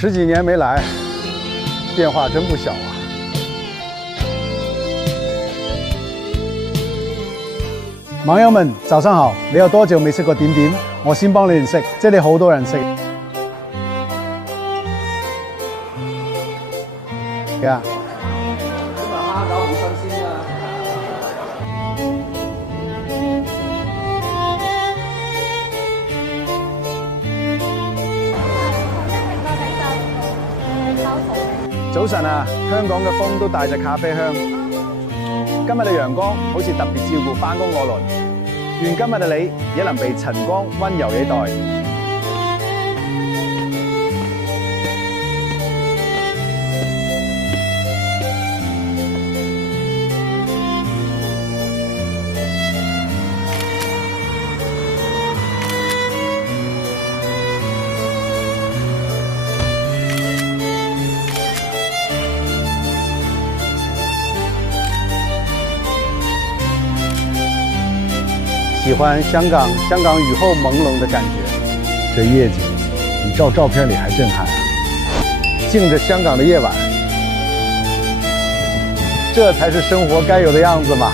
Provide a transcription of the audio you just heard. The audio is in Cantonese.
10几年没来，变化真不小啊！網友們早上好，你有多久未食過點點？我先幫你哋食，即係你好多人食嘅。今日蝦餃好新鮮啊！早晨啊，香港嘅風都帶着咖啡香。今日嘅陽光好似特別照顧返工我輪，願今日嘅你也能被晨光溫柔以待。喜欢香港雨后朦胧的感觉，这夜景比照片里还震撼啊！静着香港的夜晚，这才是生活该有的样子嘛。